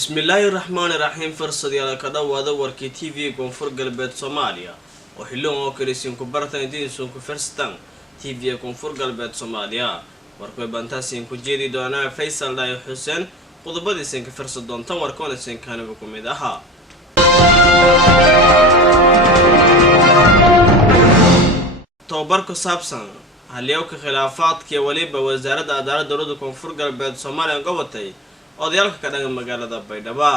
Bismillahirrahmanirrahim. Farsadyaal ka dhawaada warkii TV Koonfur Galbeed Soomaaliya oo xilligan oo kaliisiin ku bartaan diinsun ku firstan TV Koonfur Galbeed Soomaaliya warkay bantaasiin ku jeedi doona Faysal Dhaay Xuseen qodobadiisan ka firsad doonta warkoona siin kaanaba ku mid aha tababar ku saabsan haliyowka khilaafaadka waliba wasaaradda cadaaladda dowladda Koonfur Galbeed Soomaaliya gobatay odayaalka ka dhangan magaalada Baydhabo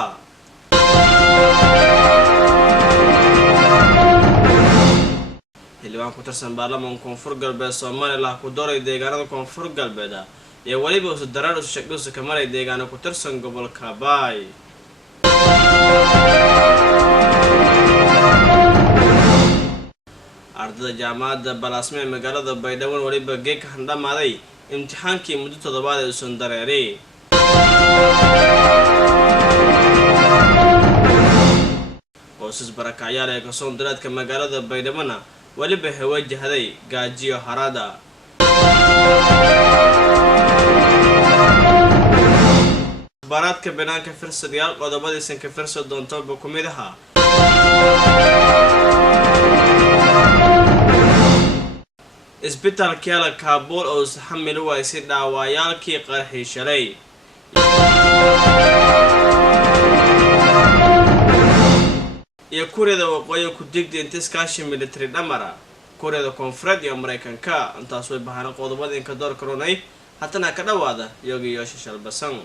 xildhibaan ku tirsan baarlamaanka Koonfur Galbeed Soomaaliya ku dooray deegaanada Koonfur Galbeed ee waliba uu darar u shaqeyso kamaray deegaanada ku tirsan gobolka Baay ardayda jaamacadda Balaasme ee magaalada Baydhabo waliba geek handhamaaday imtixaankii muddo toddobaad ee soo dareeray qoysas barakacyaal ee ka soo diraadka magaalada Baydhabo waliba wajahaday gaajiyo harada baradka banaanka firsadayaal qodobadiisan ka firsad doonto xukuumadda isbitaalka Kaabul oo saxamil way si dhaawayaalkii qarxi shalay iyo Kuuriyada Waqooyi ku digday intiskaashi military dhamara Kuuriyada Koonfureed iyo Mareykanka intaas way baahana qodobada in ka door karoonay hatana ka dhawaada yogi iyo shashal basan